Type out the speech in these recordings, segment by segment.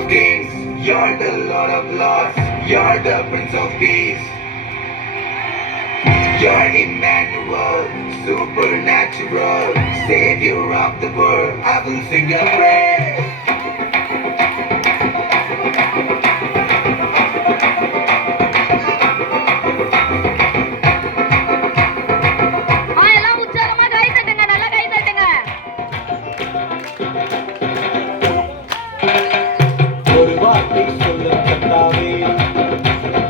of Kings, you're the Lord of Lords, you're the Prince of Peace. You're Emmanuel, supernatural, Savior of the world. I will sing your praise. எல்லாம் உற்சாகமா கை தட்டுங்க, நல்லா கை தட்டுங்க. ஒரு வார்த்தை சொல்ல கத்தாவே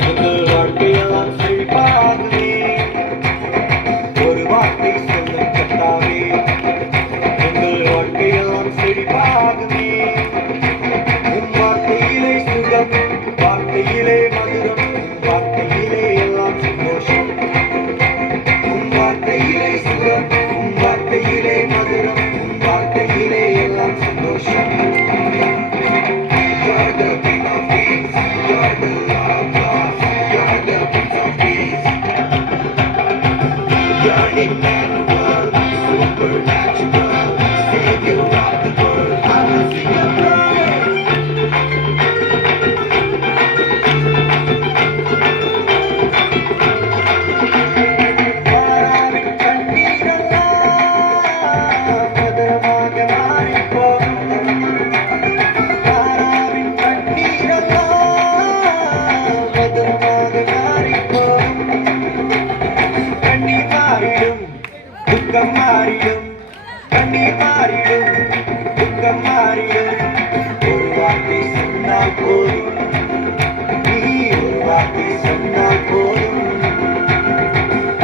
உங்கள் வாழ்க்கையெல்லாம் செழிப்பாகுமே. ஒரு வார்த்தை சொல்ல கத்தாவே உங்கள் வாழ்க்கையெல்லாம் செழிப்பாகுமே. உன் வார்த்தையிலே சுகம், வார்த்தையிலே மதுரம், வார்த்தையிலே எல்லாம் சந்தோஷம். உன் வார்த்தையிலே சுகம், உன் வார்த்தையிலே மதுரம், உன் வார்த்தையிலே எல்லாம் சந்தோஷம். You're the King of Kings, you're the Lord of Lords, you're the Prince of Peace. You're Emmanuel, supernatural, Savior of the world. I will sing your praise. மாறாவின் கண்ணீரெல்லாம் மதுரமாக மாறிப்போகும். மாறாவின் கண்ணீரெல்லாம் மதுரமாக மாறிப்போகும். கண்ணீர் மாறிடும், துக்கம் மாறிடும். கண்ணீர் மாறிடும், துக்கம் மாறிடும். ஒரு வார்த்தை சொன்னால் போதும், நீ ஒரு வார்த்தை சொன்னால் போதும்.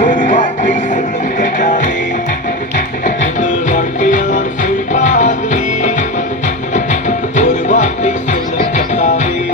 ஒரு வார்த்தை சொல்லும் கேட்டாலே உங்கள் வாழ்க்கையெல்லாம் செழிப்பாகுமே. ஒரு வார்த்தை சொல்லும் கத்தாவே